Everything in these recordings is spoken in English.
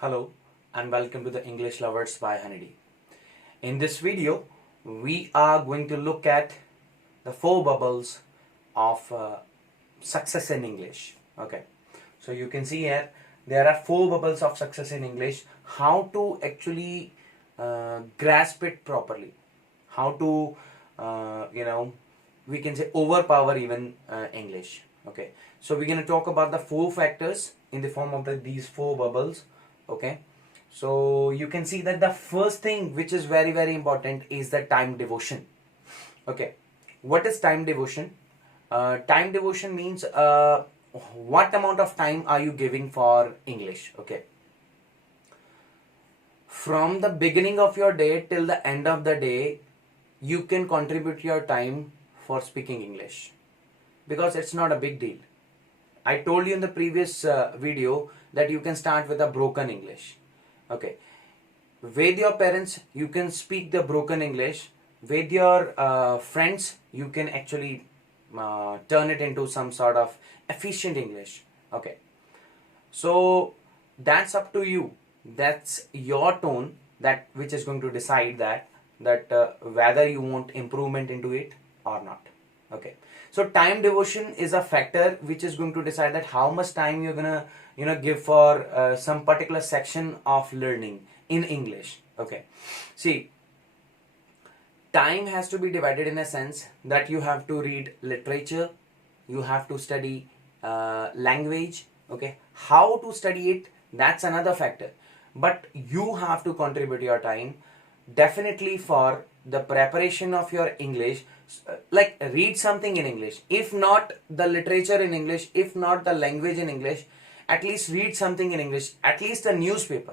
Hello and welcome to the English Lovers by Honeydee. In this video, we are going to look at the four bubbles of success in English. Okay, so you can see here there are four bubbles of success in English. How to actually grasp it properly? How to we can say overpower even English. Okay, so we're going to talk about the four factors in the form of these four bubbles. Okay, so you can see that the first thing which is very important is the time devotion. Okay, what is time devotion? Time devotion means what amount of time are you giving for English. Okay, from the beginning of your day till the end of the day, you can contribute your time for speaking English, because it's not a big deal. I told you in the previous video that you can start with a broken English. Okay, with your parents you can speak the broken English. With your friends you can actually turn it into some sort of efficient English. Okay, so that's up to you. That's your tone that which is going to decide that whether you want improvement into it or not. Okay, so time devotion is a factor which is going to decide that how much time you're gonna give for some particular section of learning in English. Okay, see, time has to be divided in a sense that you have to read literature, you have to study language. Okay, how to study it, that's another factor, but you have to contribute your time definitely for the preparation of your English. Like, read something in English, if not the literature in English, if not the language in English, at least read something in English, at least a newspaper.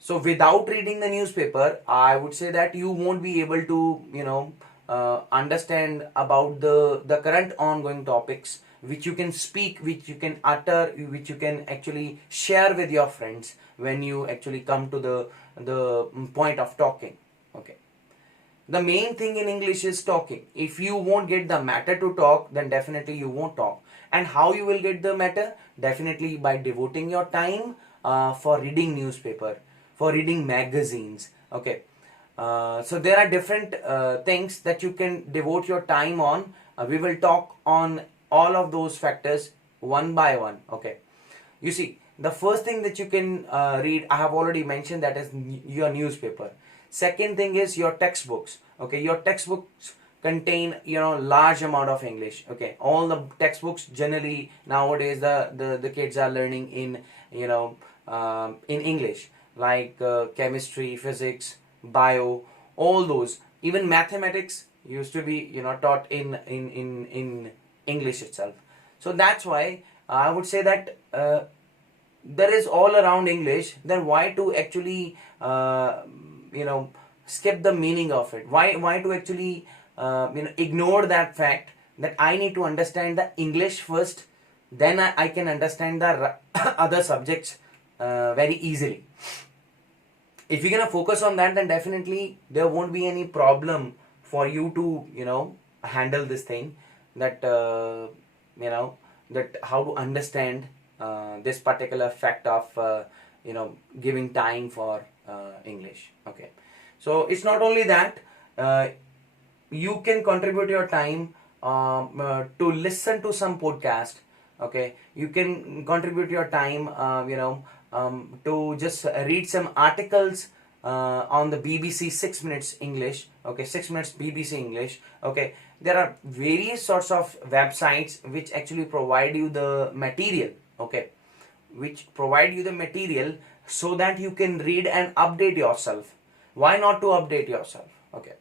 So without reading the newspaper, I would say that you won't be able to understand about the current ongoing topics which you can speak, which you can utter, which you can actually share with your friends when you actually come to the point of talking. Okay, the main thing in English is talking. If you won't get the matter to talk, then definitely you won't talk. And how you will get the matter? Definitely by devoting your time for reading newspaper, for reading magazines. Okay, so there are different things that you can devote your time on. We will talk on all of those factors one by one. Okay, you see, the first thing that you can read, I have already mentioned, that is your newspaper. Second thing is your textbooks. Okay, your textbooks contain large amount of English. Okay, all the textbooks generally nowadays the kids are learning in English, like chemistry, physics, bio, all those. Even mathematics used to be taught in English itself. So that's why I would say that there is all around English. Then why to actually skip the meaning of it? Why to actually ignore that fact that I need to understand the English first, then I can understand the other subjects very easily. If you're gonna focus on that, then definitely there won't be any problem for you to handle this thing, that that how to understand this particular fact of giving time for English. Okay, so it's not only that, you can contribute your time to listen to some podcast. Okay, you can contribute your time to just read some articles on the BBC 6 minutes English. Okay, 6 minutes BBC English. Okay, there are various sorts of websites which actually provide you the material. Okay, which provide you the material so that you can read and update yourself. Why not to update yourself? Okay,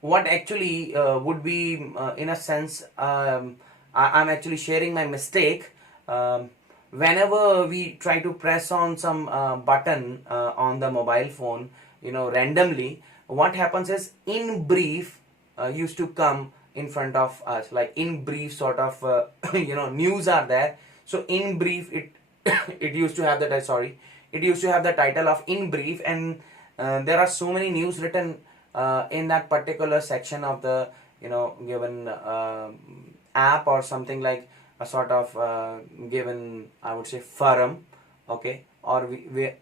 what actually would be in a sense, I'm actually sharing my mistake. Whenever we try to press on some button on the mobile phone randomly, what happens is, in brief used to come in front of us, like in brief sort of news are there. So in brief, it it used to have that, sorry, it used to have the title of in brief, and there are so many news written in that particular section of the given app, or something like a sort of given, I would say, forum. okay, or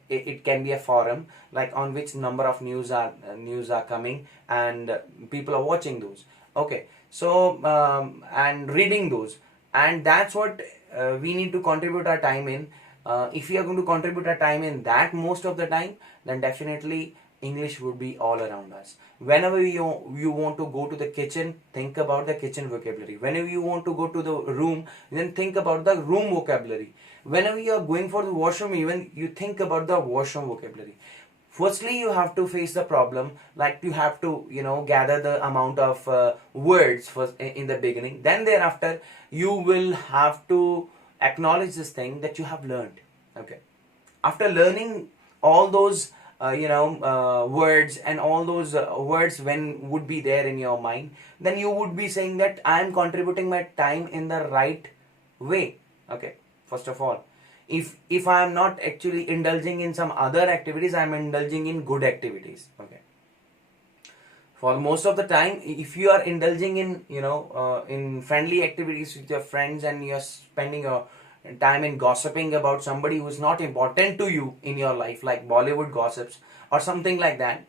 it can be a forum, like on which number of news are coming, and people are watching those, okay. So and reading those, and that's what we need to contribute our time in. If we are going to contribute our time in that most of the time, then definitely English would be all around us. Whenever you want to go to the kitchen, think about the kitchen vocabulary. Whenever you want to go to the room, then think about the room vocabulary. Whenever you are going for the washroom, even you think about the washroom vocabulary. Firstly, you have to face the problem, like you have to gather the amount of words first in the beginning. Then thereafter, you will have to acknowledge this thing that you have learned, okay. After learning all those words, and all those words when would be there in your mind, then you would be saying that I am contributing my time in the right way, okay. First of all, if I am not actually indulging in some other activities, I am indulging in good activities, okay. For most of the time, if you are indulging in in friendly activities with your friends, and you are spending your time in gossiping about somebody who is not important to you in your life, like Bollywood gossips or something like that,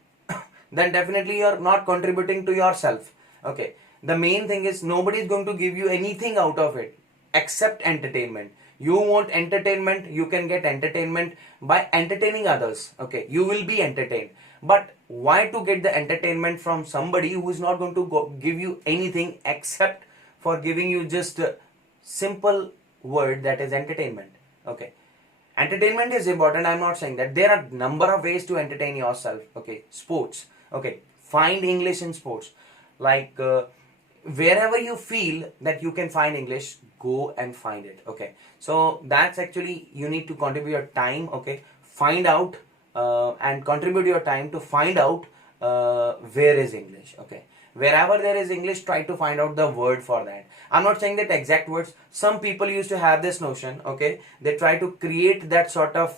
then definitely you are not contributing to yourself, okay. The main thing is, nobody is going to give you anything out of it except entertainment. You want entertainment, you can get entertainment by entertaining others, okay. You will be entertained, but why to get the entertainment from somebody who is not going to give you anything except for giving you just a simple word, that is entertainment, okay. Entertainment is important, I'm not saying that. There are number of ways to entertain yourself, okay. Sports, okay, find English in sports, like wherever you feel that you can find English, go and find it, okay. So that's actually, you need to contribute your time, okay. Find out and contribute your time to find out where is English, okay. Wherever there is English, try to find out the word for that. I'm not saying that exact words. Some people used to have this notion, okay. They try to create that sort of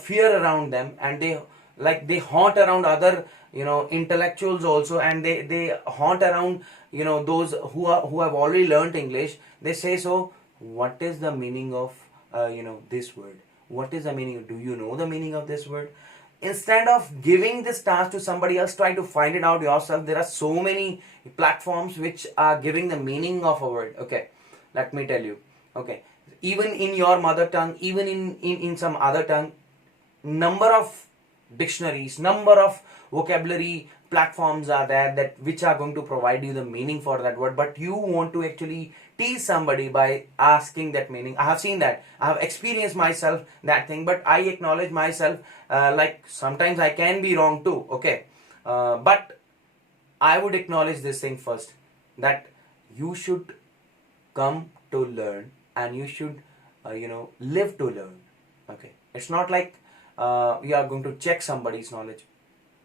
fear around them, and they haunt around other intellectuals also, and they haunt around those who have already learnt English. They say, so what is the meaning of this word? What is the meaning? Do you know the meaning of this word? Instead of giving this task to somebody else, try to find it out yourself. There are so many platforms which are giving the meaning of a word, okay. Let me tell you, okay, even in your mother tongue, even in some other tongue, number of dictionaries, number of vocabulary platforms are there, that which are going to provide you the meaning for that word. But you want to actually tease somebody by asking that meaning. I have seen that, I have experienced myself that thing, but I acknowledge myself, like sometimes I can be wrong too, okay. But I would acknowledge this thing first, that you should come to learn, and you should live to learn, okay. It's not like you are going to check somebody's knowledge.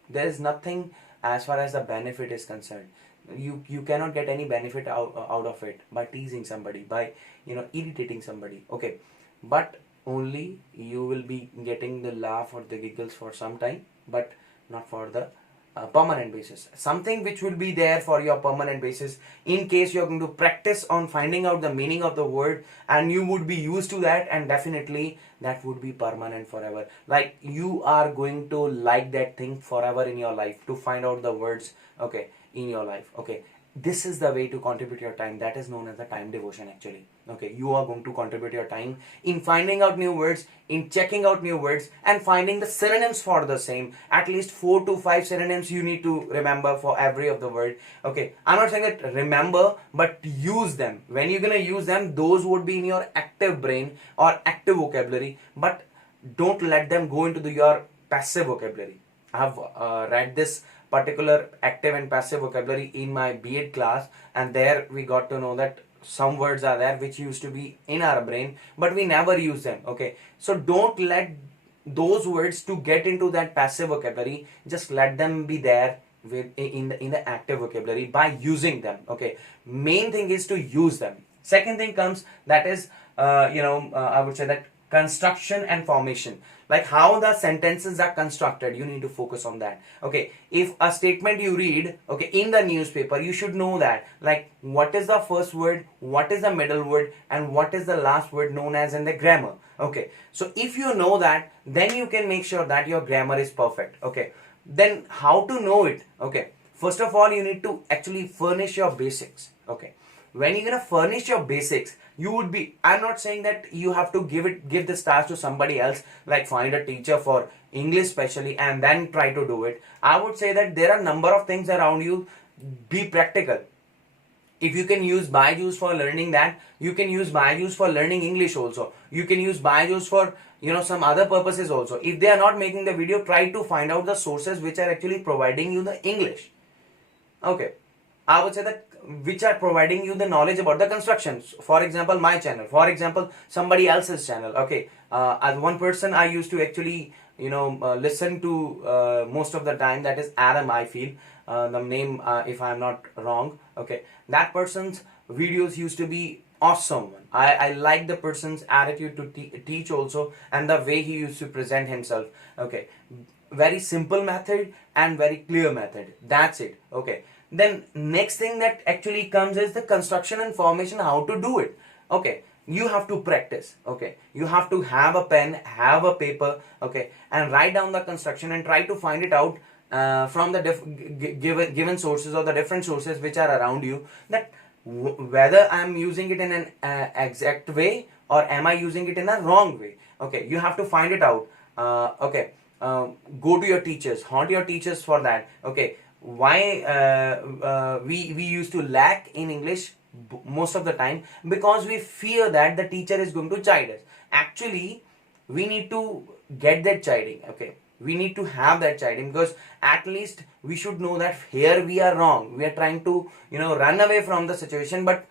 There is nothing as far as the benefit is concerned. You cannot get any benefit out of it by teasing somebody, by irritating somebody, okay. But only you will be getting the laugh or the giggles for some time, but not for the permanent basis. Something which will be there for your permanent basis, in case you're going to practice on finding out the meaning of the word, and you would be used to that, and definitely that would be permanent forever. Like you are going to like that thing forever in your life, to find out the words, okay, in your life, okay. This is the way to contribute your time. That is known as the time devotion, actually, okay. You are going to contribute your time in finding out new words, in checking out new words, and finding the synonyms for the same. At least 4 to 5 synonyms you need to remember for every of the word, okay. I'm not saying that remember, but use them. When you're gonna use them, those would be in your active brain or active vocabulary, but don't let them go into your passive vocabulary. I have read this particular active and passive vocabulary in my B.Ed class, and there we got to know that some words are there which used to be in our brain, but we never use them, okay. So don't let those words to get into that passive vocabulary. Just let them be there in the active vocabulary by using them, okay. Main thing is to use them. Second thing comes, that is I would say that construction and formation, like how the sentences are constructed. You need to focus on that. Okay, if a statement you read, okay, in the newspaper, you should know that, like, what is the first word, what is the middle word, and what is the last word known as in the grammar. Okay, so if you know that, then you can make sure that your grammar is perfect. Okay, then how to know it? Okay, first of all, you need to actually furnish your basics. Okay, when you're gonna furnish your basics, you would be, I'm not saying that you have to give this task to somebody else, like find a teacher for English specially and then try to do it. I would say that there are a number of things around you. Be practical. If you can use Byju's for learning that, you can use Byju's for learning English also. You can use Byju's for, some other purposes also. If they are not making the video, try to find out the sources which are actually providing you the English. Okay, I would say that which are providing you the knowledge about the constructions. For example, my channel. For example, somebody else's channel. Okay, as one person I used to actually listen to most of the time, that is Adam. I feel the name, if I'm not wrong. Okay, that person's videos used to be awesome. I like the person's attitude to teach also, and the way he used to present himself. Okay, very simple method and very clear method. That's it. Okay, then next thing that actually comes is the construction and formation, how to do it. Okay, you have to practice. Okay, you have to have a pen, have a paper, okay, and write down the construction and try to find it out from the given sources or the different sources which are around you, that whether I'm using it in an exact way or am I using it in a wrong way. Okay, you have to find it out. Okay, go to your teachers, haunt your teachers for that. Okay, why we used to lack in English most of the time, because we fear that the teacher is going to chide us. Actually, we need to get that chiding. Okay, we need to have that chiding, because at least we should know that here we are wrong. We are trying to run away from the situation, but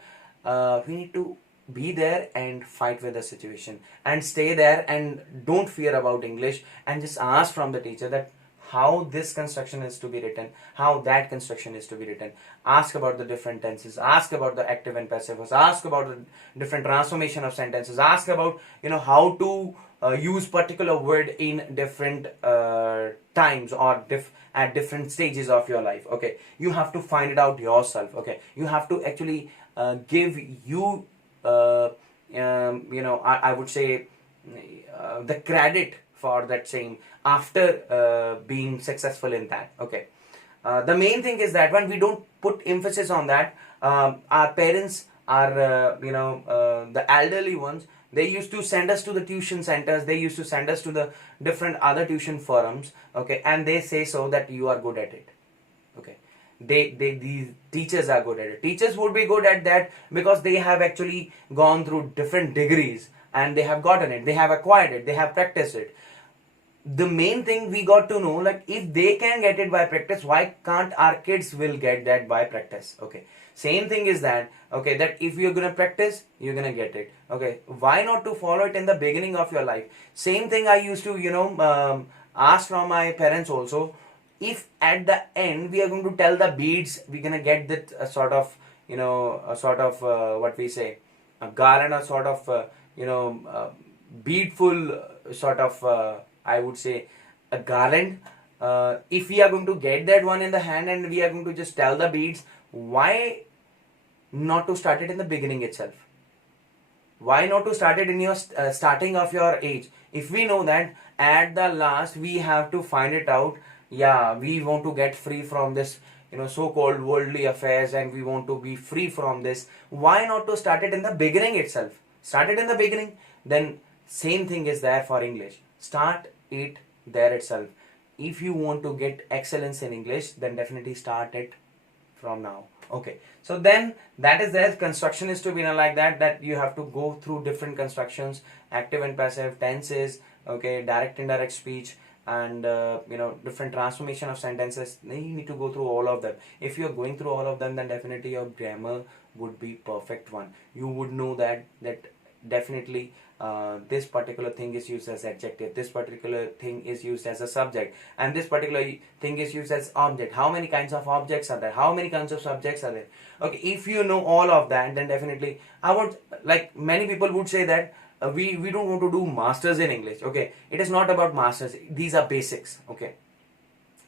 we need to be there and fight with the situation and stay there, and don't fear about English, and just ask from the teacher that how this construction is to be written, how that construction is to be written. Ask about the different tenses, ask about the active and passive voice, ask about the different transformation of sentences, ask about how to use particular word in different times or at different stages of your life. Okay, you have to find it out yourself. Okay, you have to actually give you I would say the credit for that same after being successful in that. Okay, the main thing is that when we don't put emphasis on that, our parents, our the elderly ones, they used to send us to the tuition centers, they used to send us to the different other tuition forums. Okay, and they say so that you are good at it. Okay, these teachers are good at it. Teachers would be good at that because they have actually gone through different degrees and they have gotten it, they have acquired it, they have practiced it. The main thing we got to know, like, if they can get it by practice, why can't our kids will get that by practice? Okay, same thing is that, okay, that if you're gonna practice, you're gonna get it. Okay, why not to follow it in the beginning of your life? Same thing I used to ask from my parents also. If at the end we are going to tell the beads, we're gonna get that what we say, a garland, a sort of beadful sort of I would say a garland. If we are going to get that one in the hand and we are going to just tell the beads, why not to start it in the beginning itself? Why not to start it in your starting of your age? If we know that at the last we have to find it out, yeah, we want to get free from this so-called worldly affairs, and we want to be free from this, why not to start it in the beginning itself? Start it in the beginning. Then same thing is there for English. Start it there itself. If you want to get excellence in English, then definitely start it from now. Okay, so then that is there. Construction is to be like that you have to go through different constructions, active and passive, tenses, okay, direct indirect speech, and different transformation of sentences. Then you need to go through all of them. If you're going through all of them, then definitely your grammar would be perfect one. You would know that definitely this particular thing is used as adjective, this particular thing is used as a subject, and this particular thing is used as object. How many kinds of objects are there? How many kinds of subjects are there? Okay, if you know all of that, then definitely I would, like many people would say that we don't want to do masters in English. Okay, it is not about masters. These are basics. Okay,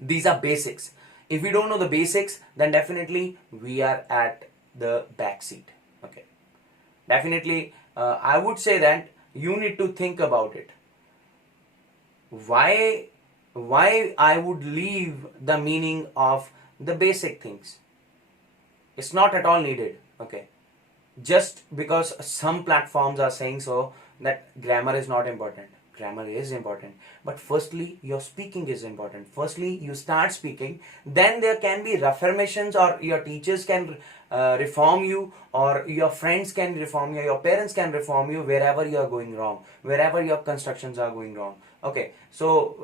these are basics. If we don't know the basics, then definitely we are at the back seat. Okay, definitely I would say that you need to think about it. Why I would leave the meaning of the basic things? It's not at all needed. Okay, just because some platforms are saying so, that grammar is not important. Grammar is important, but firstly your speaking is important. Firstly you start speaking, then there can be reformations, or your teachers can reform you, or your friends can reform you, your parents can reform you wherever you are going wrong, wherever your constructions are going wrong. Okay, so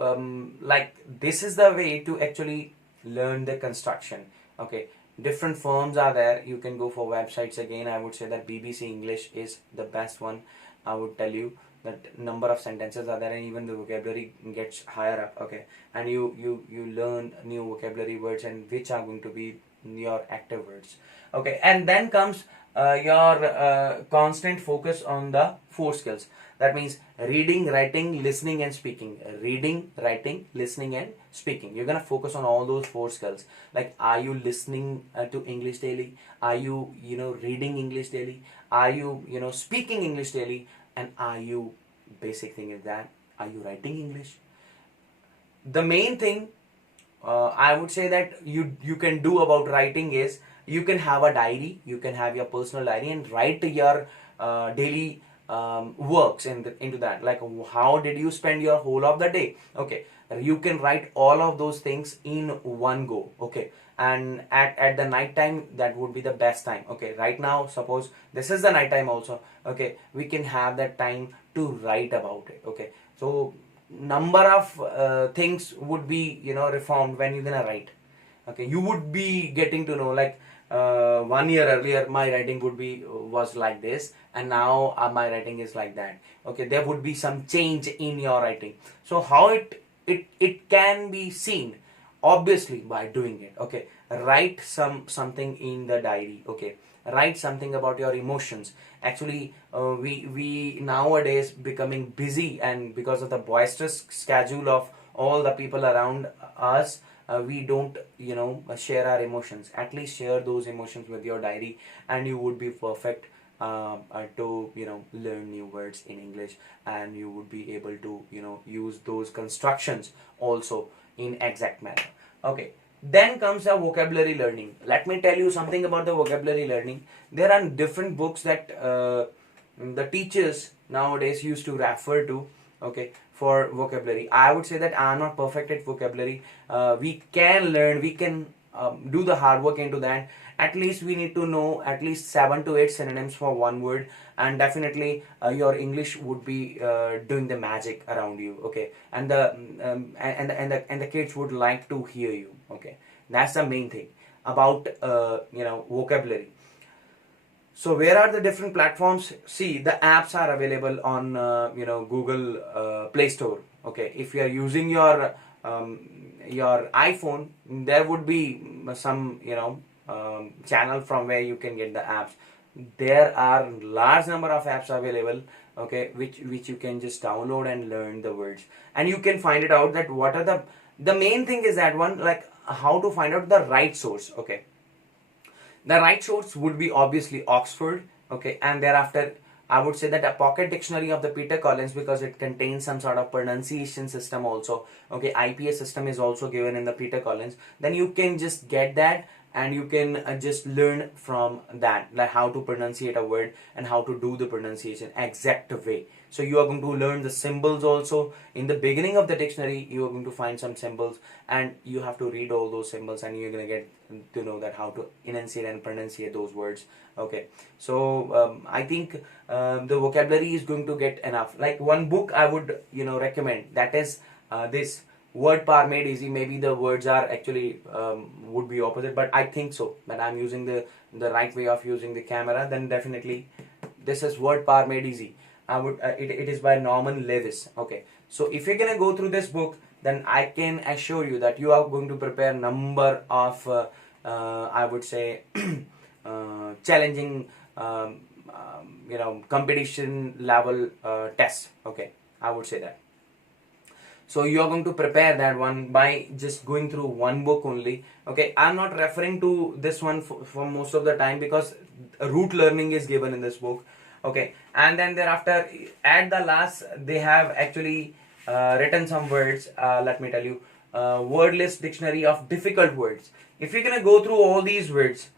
like this is the way to actually learn the construction. Okay, different firms are there. You can go for websites. Again, I would say that BBC English is the best one. I would tell you that number of sentences are there, and even the vocabulary gets higher up. Okay, and you learn new vocabulary words, and which are going to be your active words. Okay, and then comes your constant focus on the four skills. That means reading, writing, listening, and speaking. Reading, writing, listening, and speaking. You're gonna focus on all those four skills. Like, are you listening to English daily? Are you reading English daily? Are you speaking English daily? And are you, basic thing is that, are you writing English? The main thing I would say that you can do about writing is, you can have a diary, you can have your personal diary and write your daily works into that. Like, how did you spend your whole of the day? Okay, you can write all of those things in one go. Okay, and at the night time, that would be the best time. Okay, right now suppose this is the night time also. Okay, we can have that time to write about it. Okay, so number of things would be reformed when you're gonna write. Okay, you would be getting to know, like, 1 year earlier my writing was like this, and now my writing is like that. Okay, there would be some change in your writing. So how it can be seen, obviously, by doing it. Okay, write something in the diary. Okay, write something about your emotions. Actually, we nowadays becoming busy, and because of the boisterous schedule of all the people around us, we don't share our emotions. At least share those emotions with your diary, and you would be perfect to learn new words in English, and you would be able to use those constructions also in exact manner. Okay, then comes a vocabulary learning. Let me tell you something about the vocabulary learning. There are different books that the teachers nowadays used to refer to. Okay, for vocabulary, I would say that I'm not perfect at vocabulary. We can learn, we can do the hard work into that. At least we need to know at least 7 to 8 synonyms for one word, and definitely your English would be doing the magic around you. Okay, and the kids would like to hear you. Okay, that's the main thing about vocabulary. So where are the different platforms? See, the apps are available on Google Play Store. Okay, if you are using your iPhone, there would be some channel from where you can get the apps. There are large number of apps available. Okay, which you can just download and learn the words, and you can find it out that what are the main thing is that one, like, how to find out the right source. Okay, the right source would be obviously Oxford. Okay, and thereafter I would say that a pocket dictionary of the Peter Collins, because it contains some sort of pronunciation system also. Okay, IPA system is also given in the Peter Collins. Then you can just get that, and you can just learn from that, like how to pronunciate a word and how to do the pronunciation exact way. So you are going to learn the symbols also. In the beginning of the dictionary, you are going to find some symbols, and you have to read all those symbols, and you're going to get to know that how to enunciate and pronunciate those words. Okay, so I think the vocabulary is going to get enough. Like, one book I would recommend, that is this Word Power Made Easy. Maybe the words are actually would be opposite, but I think so, that I'm using the right way of using the camera. Then definitely this is Word Power Made Easy. It is by Norman Lewis. Okay, so if you're gonna go through this book, then I can assure you that you are going to prepare number of I would say challenging competition level test. Okay, I would say that. So you are going to prepare that one by just going through one book only. Okay, I'm not referring to this one for most of the time, because root learning is given in this book. Okay, and then thereafter at the last they have actually written some words. Let me tell you, word list dictionary of difficult words. If you're gonna go through all these words,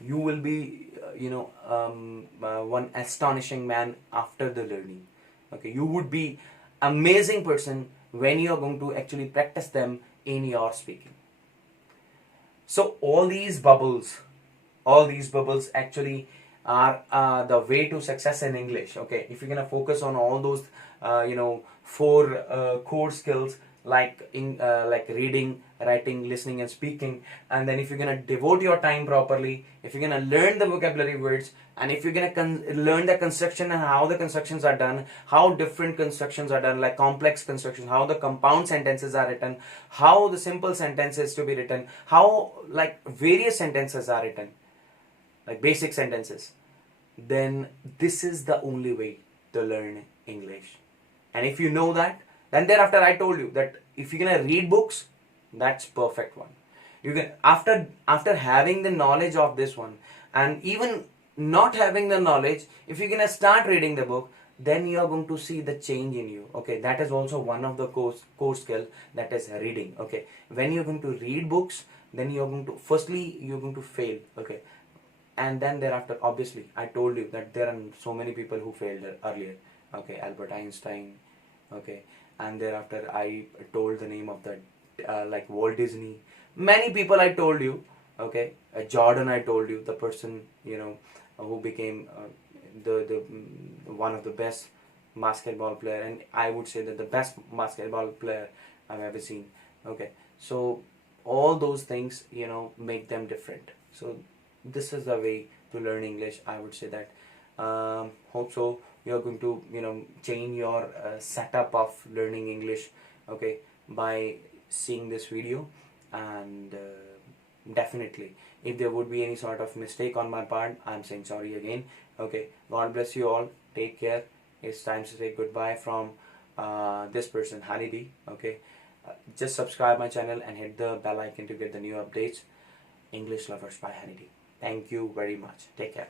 you will be one astonishing man after the learning. Okay, you would be amazing person when you are going to actually practice them in your speaking. So all these bubbles actually are the way to success in English. Okay, if you're gonna focus on all those four core skills, like reading, writing, listening and speaking, and then if you're gonna devote your time properly, if you're gonna learn the vocabulary words, and if you're gonna learn the construction and how the constructions are done, how different constructions are done, like complex construction, how the compound sentences are written, how the simple sentences to be written, how like various sentences are written, like basic sentences, then this is the only way to learn English. And if you know that, then thereafter I told you that if you're gonna read books, that's perfect one. You can, after having the knowledge of this one, and even not having the knowledge, if you're gonna start reading the book, then you are going to see the change in you. Okay, that is also one of the core skill, that is reading. Okay, when you're going to read books, then you're going to, firstly you're going to fail. Okay, and then thereafter, obviously I told you that there are so many people who failed earlier. Okay, Albert Einstein. Okay, and thereafter I told the name of the like Walt Disney, many people I told you. Okay, Jordan, I told you, the person who became one of the best basketball player, and I would say that the best basketball player I've ever seen. Okay, so all those things make them different. So this is the way to learn English, I would say that. Hope so you're going to change your setup of learning English, okay, by seeing this video. And definitely, if there would be any sort of mistake on my part, I'm saying sorry again. Okay, God bless you all, take care. It's time to say goodbye from this person, Hanidi. Okay, just subscribe my channel and hit the bell icon to get the new updates. English Lovers by Hanidi. Thank you very much. Take care.